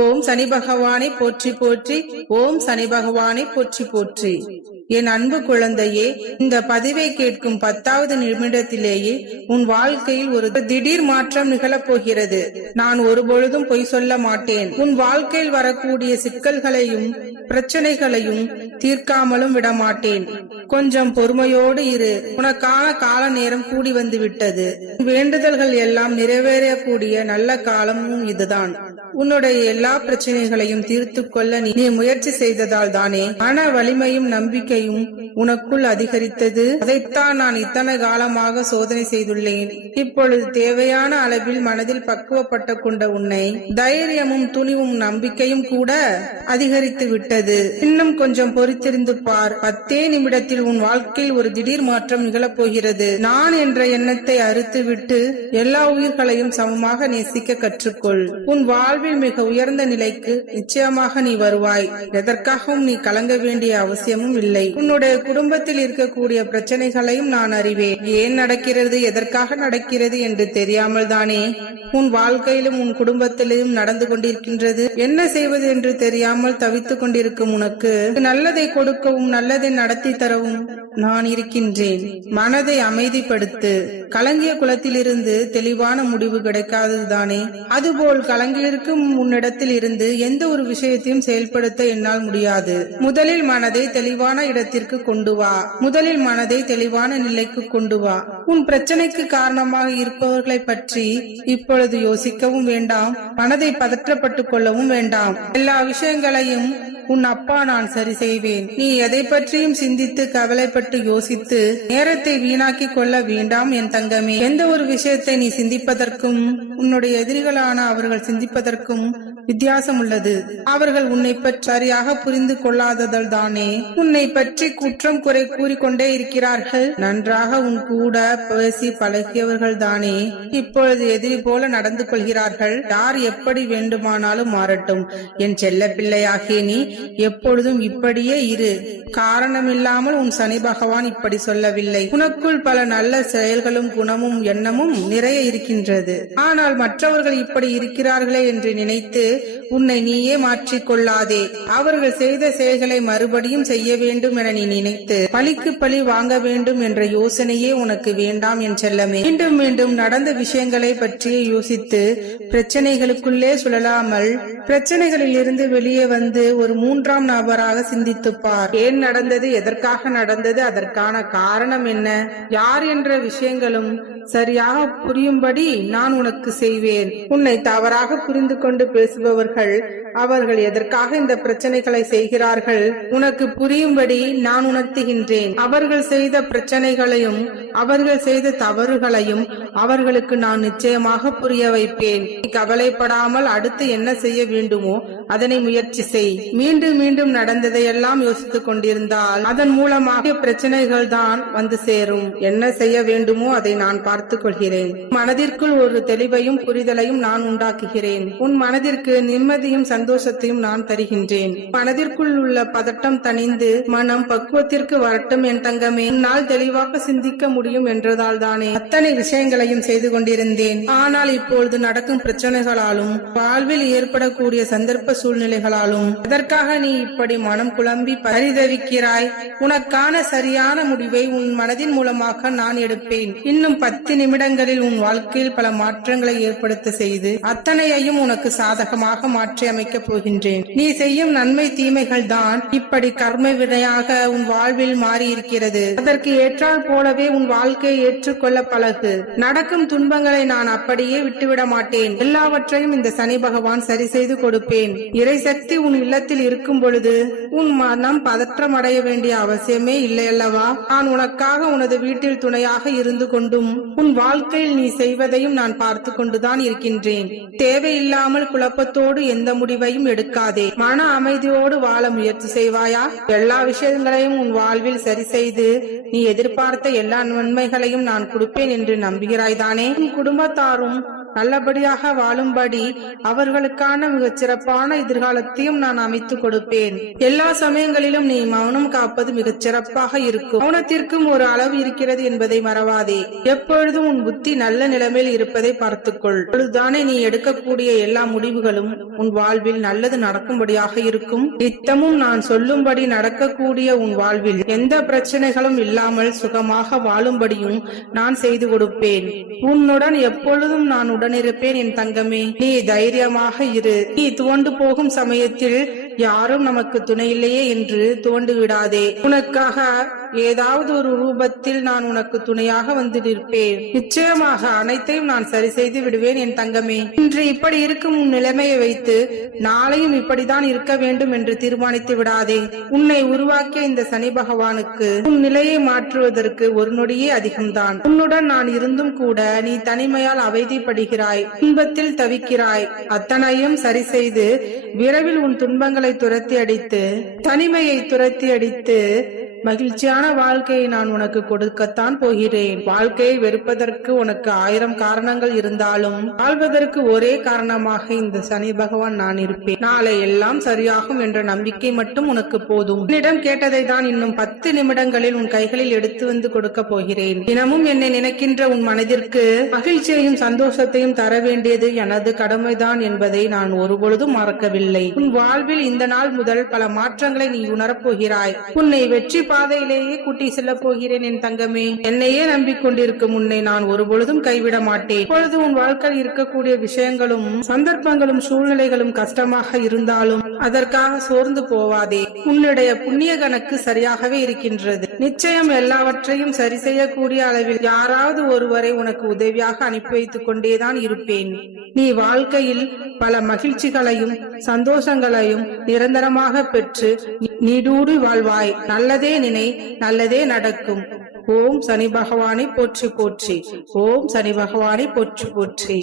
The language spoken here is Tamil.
ஓம் சனி பகவானை போற்றி போற்றி. ஓம் சனி பகவானை போற்றி போற்றி. என் அன்பு குழந்தையே, இந்த பதிவை கேட்கும் 10வது நிமிடத்திலேயே உன் வாழ்க்கையில் ஒரு திடீர் மாற்றம் நிகழப் போகிறது. நான் ஒருபொழுதும் பொய் சொல்ல மாட்டேன். உன் வாழ்க்கையில் வரக்கூடிய சிக்கல்களையும் பிரச்சனைகளையும் தீர்க்காமலும் விடமாட்டேன். கொஞ்சம் பொறுமையோடு இரு. உனக்கான கால நேரம் கூடி வந்து விட்டது. வேண்டுதல்கள் எல்லாம் நிறைவேறக்கூடிய நல்ல காலமும் இதுதான். உன்னுடைய எல்லா பிரச்சனைகளையும் தீர்த்து கொள்ள நீ முயற்சி செய்ததால் தானே மன வலிமையும் நம்பிக்கையும் உனக்குள் அதிகரித்தது. அதைத்தான் நான் இத்தனை காலமாக சோதனை செய்துள்ளேன். இப்பொழுது தேவையான அளவில் மனதில் பக்குவப்பட்ட கொண்ட உன்னை தைரியமும் துணிவும் நம்பிக்கையும் கூட அதிகரித்து விட்டது. இன்னும் கொஞ்சம் பொறுத்திருந்து பார். 10 நிமிடத்தில் உன் வாழ்க்கையில் ஒரு திடீர் மாற்றம் நிகழப் போகிறது. நான் என்ற எண்ணத்தை அறுத்துவிட்டு எல்லா உயிர்களையும் சமமாக நேசிக்க கற்றுக்கொள். உன் வாழ்வில் மிக உயர்ந்த நிலைக்கு நிச்சயமாக நீ வருவாய். எதற்காகவும் நீ கலங்க வேண்டிய அவசியமும் இல்லை. உன்னுடைய குடும்பத்தில் இருக்கக்கூடிய பிரச்சனைகளையும் நான் அறிவேன். ஏன் நடக்கிறது, எதற்காக நடக்கிறது என்று தெரியாமல் தானே உன் வாழ்க்கையிலும் உன் குடும்பத்திலும் நடந்து கொண்டிருக்கின்றது. என்ன செய்வது என்று தெரியாமல் தவித்துக் கொண்டிருக்கும் உனக்கு நல்லதை கொடுக்கவும் நல்லதை நடத்தி தரவும் நான் இருக்கின்றேன். மனதை அமைதிப்படுத்து. கலங்கிய குளத்திலிருந்து தெளிவான முடிவு கிடைக்காததுதானே, அதுபோல் கலங்கியிருக்கும் உன்னிடத்தில் இருந்து எந்த ஒரு விஷயத்தையும் செயல்படுத்த என்னால் முடியாது. முதலில் மனதை தெளிவான இடத்திற்கு கொண்டு வா. முதலில் மனதை தெளிவான நிலைக்கு கொண்டு வா. உன் பிரச்சனைக்கு காரணமாக இருப்பவர்களை பற்றி இப்பொழுது யோசிக்கவும் வேண்டாம். மனதை பதற்றப்பட்டுக் கொள்ளவும் வேண்டாம். எல்லா விஷயங்களையும் உன் அப்பா நான் சரி செய்வேன். நீ எதை பற்றியும் சிந்தித்து கவலைப்பட்டு யோசித்து நேரத்தை வீணாக்கி கொள்ள வேண்டாம் என் தங்கமே. எந்த ஒரு விஷயத்தை நீ சிந்திப்பதற்கும் உன்னுடைய எதிரிகளான அவர்கள் சிந்திப்பதற்கும் வித்தியாசம் உள்ளது. அவர்கள் உன்னை பற்றி சரியாக புரிந்து கொள்ளாததால் தானே உன்னை பற்றி குற்றம் குறை கூறிக்கொண்டே இருக்கிறார்கள். நன்றாக உன் கூட பேசி பழகியவர்கள் தானே இப்பொழுது எதிரி போல நடந்து கொள்கிறார்கள். யார் எப்படி வேண்டுமானாலும் மாறட்டும். என் செல்ல பிள்ளையாகிய நீ எப்பொழுதும் இப்படியே இரு. காரணமில்லாமல் உன் சனி பகவான் இப்படி சொல்லவில்லை. உனக்குள் பல நல்ல செயல்களும் குணமும் எண்ணமும் நிறைய இருக்கின்றது. ஆனால் மற்றவர்கள் இப்படி இருக்கிறார்களே என்று நினைத்து உன்னை நீயே மாற்றிக் கொள்ளாதே. அவர்கள் செய்த செயல்களை மறுபடியும் செய்ய வேண்டும் என நீ நினைத்து பழிக்கு பழி வாங்க வேண்டும் என்ற யோசனையே உனக்கு வேண்டாம் என் செல்லமே. மீண்டும் மீண்டும் நடந்த விஷயங்களை பற்றியே யோசித்து பிரச்சனைகளுக்குள்ளே சுழலாமல் பிரச்சனைகளில் இருந்து வெளியே வந்து ஒரு 3ஆம் நபராக சிந்தித்துப்பார். ஏன் நடந்தது, எதற்காக நடந்தது, அதற்கான காரணம் என்ன, யார் என்ற விஷயங்களும் சரியாக புரியும்படி நான் உனக்கு செய்வேன். உன்னை தவறாக புரிந்து கொண்டு பேசுபவர்கள் அவர்கள் எதற்காக இந்த பிரச்சனைகளை செய்கிறார்கள் உனக்கு புரியும்படி நான் உணர்த்துகின்றேன். அவர்கள் செய்த பிரச்சனைகளையும் அவர்கள் செய்த தவறுகளையும் அவர்களுக்கு நான் நிச்சயமாக புரிய வைப்பேன். கவலைப்படாமல் அடுத்து என்ன செய்ய வேண்டுமோ அதனை முயற்சி செய். மீண்டும் மீண்டும் நடந்ததையெல்லாம் யோசித்துக் கொண்டிருந்தால் அதன் மூலமாக பிரச்சனைகள் தான் வந்து சேரும். என்ன செய்ய வேண்டுமோ அதை நான் பார்த்துக் கொள்கிறேன். மனதிற்குள் ஒரு தெளிவையும் புரிதலையும் நான் உண்டாக்குகிறேன். உன் மனதிற்கு நிம்மதியும் சந்தோஷத்தையும் நான் தருகின்றேன். மனதிற்குள் உள்ள பதட்டம் தணிந்து மனம் பக்குவத்திற்கு வரட்டும் என் தங்கமே. என்னால் தெளிவாக சிந்திக்க முடியும் என்றதால் தானே அத்தனை விஷயங்களையும் செய்து கொண்டிருந்தேன். ஆனால் இப்பொழுது நடக்கும் பிரச்சனைகளாலும் வாழ்வில் ஏற்படக்கூடிய சந்தர்ப்ப சூழ்நிலைகளாலும் அதற்காக நீ இப்படி மனம் குழம்பி பரிதவிக்கிறாய். உனக்கான சரியான முடிவை உன் மனதின் மூலமாக நான் எடுப்பேன். இன்னும் 10 நிமிடங்களில் உன் வாழ்க்கையில் பல மாற்றங்களை ஏற்படுத்த செய்து அத்தனையையும் உனக்கு சாதகமாக மாற்றி அமைக்கப் போகின்றேன். நீ செய்யும் நன்மை தீமைகள் தான் இப்படி கர்ம வினையாக உன் வாழ்வில் மாறி இருக்கிறது. அதற்கு ஏற்றால் போலவே உன் வாழ்க்கையை ஏற்றுக்கொள்ள பழகு. நடக்கும் துன்பங்களை நான் அப்படியே விட்டுவிட மாட்டேன். எல்லாவற்றையும் இந்த சனி பகவான் சரி செய்து கொடுப்பேன். இறைசக்தி உன் இல்லத்தில் இருக்கும் பொழுது உன் மனம் பதற்றம் அடைய வேண்டிய அவசியமே இல்லை அல்லவா? நான் உனக்காக உனது வீட்டில் துணையாக இருந்து கொண்டும் உன் வாழ்க்கையில் நீ செய்வதையும் நான் பார்த்து கொண்டுதான் இருக்கின்றேன். தேவையில்லாமல் குழப்பத்தோடு எந்த முடிவையும் எடுக்காதே. மன அமைதியோடு வாழ முயற்சி செய்வாயா? எல்லா விஷயங்களையும் உன் வாழ்வில் சரி செய்து நீ எதிர்பார்த்த எல்லா நன்மைகளையும் நான் கொடுப்பேன் என்று நம்புகிறாய் தானே? உன் குடும்பத்தாரும் நல்லபடியாக வாழும்படி அவர்களுக்கான மிகச் சிறப்பான எதிர்காலத்தையும் நான் அமைத்து கொடுப்பேன். எல்லா சமயங்களிலும் நீ மௌனம் காப்பது மிகச் சிறப்பாக இருக்கும். மௌனத்திற்கும் ஒரு அளவு இருக்கிறது என்பதை மறவாதே. எப்பொழுதும் உன் புத்தி நல்ல நிலைமையில் இருப்பதை பார்த்துக்கொள். அப்பொழுதுதானே நீ எடுக்கக்கூடிய எல்லா முடிவுகளும் உன் வாழ்வில் நல்லது நடக்கும்படியாக இருக்கும். நித்தமும் நான் சொல்லும்படி நடக்கக்கூடிய உன் வாழ்வில் எந்த பிரச்சனைகளும் இல்லாமல் சுகமாக வாழும்படியும் நான் செய்து கொடுப்பேன். உன்னுடன் எப்பொழுதும் நான் உடனிருப்பேன் என் தங்கமே. நீ தைரியமாக இரு. நீ துவண்டு போகும் சமயத்தில் யாரும் நமக்கு துணை இல்லையே என்று துவண்டு விடாதே. உனக்காக ஏதாவது ஒரு ரூபத்தில் நான் உனக்கு துணையாக வந்து நிற்பேன். நிச்சயமாக அனைத்தையும் நான் சரி செய்து விடுவேன் என் தங்கமே. இன்று இப்படி இருக்கும் உன் நிலைமையை வைத்து நாளையும் இப்படிதான் இருக்க வேண்டும் என்று தீர்மானித்து விடாதே. உன்னை உருவாக்கிய இந்த சனி பகவானுக்கு உன் நிலையை மாற்றுவதற்கு ஒரு நொடியே அதிகம்தான். உன்னுடன் நான் இருந்தும் கூட நீ தனிமையால் அவதிப்படுகிறாய், துன்பத்தில் தவிக்கிறாய். அத்தனையும் சரி செய்து விரைவில் உன் துன்பங்களை துரத்தி அடித்து தனிமையை துரத்தி அடித்து மகிழ்ச்சியான வாழ்க்கையை நான் உனக்கு கொடுக்கத்தான் போகிறேன். வாழ்க்கையை வெறுப்பதற்கு உனக்கு 1000 காரணங்கள் இருந்தாலும் வாழ்வதற்கு ஒரே காரணமாக இந்த சனி பகவான் நான் இருப்பேன். நாளை எல்லாம் சரியாகும் என்ற நம்பிக்கை மட்டும் உனக்கு போதும். என்னிடம் கேட்டதை தான் இன்னும் 10 நிமிடங்களில் உன் கைகளில் எடுத்து வந்து கொடுக்க போகிறேன். தினமும் என்னை நினைக்கின்ற உன் மனதிற்கு மகிழ்ச்சியையும் சந்தோஷத்தையும் தர வேண்டியது எனது கடமைதான் என்பதை நான் ஒருபொழுதும் மறக்கவில்லை. உன் வாழ்வில் இந்த நாள் முதல் பல மாற்றங்களை நீ உணரப்போகிறாய். உன்னை வெற்றி பாதையிலேயே கூட்டி செல்ல போகிறேன் என் தங்கமே. என்னையே நம்பிக்கொண்டிருக்கும் உன்னை நான் ஒருபொழுதும் கைவிட மாட்டேன். இப்பொழுது உன் வாழ்க்கையில் இருக்கக்கூடிய விஷயங்களும் சந்தர்ப்பங்களும் சூழ்நிலைகளும் கஷ்டமாக இருந்தாலும் அதற்காக சோர்ந்து போவாதே. உன்னுடைய புண்ணிய கணக்கு சரியாகவே இருக்கின்றது. நிச்சயம் எல்லாவற்றையும் சரி செய்யக்கூடிய அளவில் யாராவது ஒருவரை உனக்கு உதவியாக அனுப்பி வைத்துக் கொண்டேதான் இருப்பேன். நீ வாழ்க்கையில் பல மகிழ்ச்சிகளையும் சந்தோஷங்களையும் நிரந்தரமாக பெற்று நீடூடி வாழ்வாய். நல்லதே நினை, நல்லதே நடக்கும். ஓம் சனி பகவானை போற்றி போற்றி. ஓம் சனி பகவானை போற்றி போற்றி.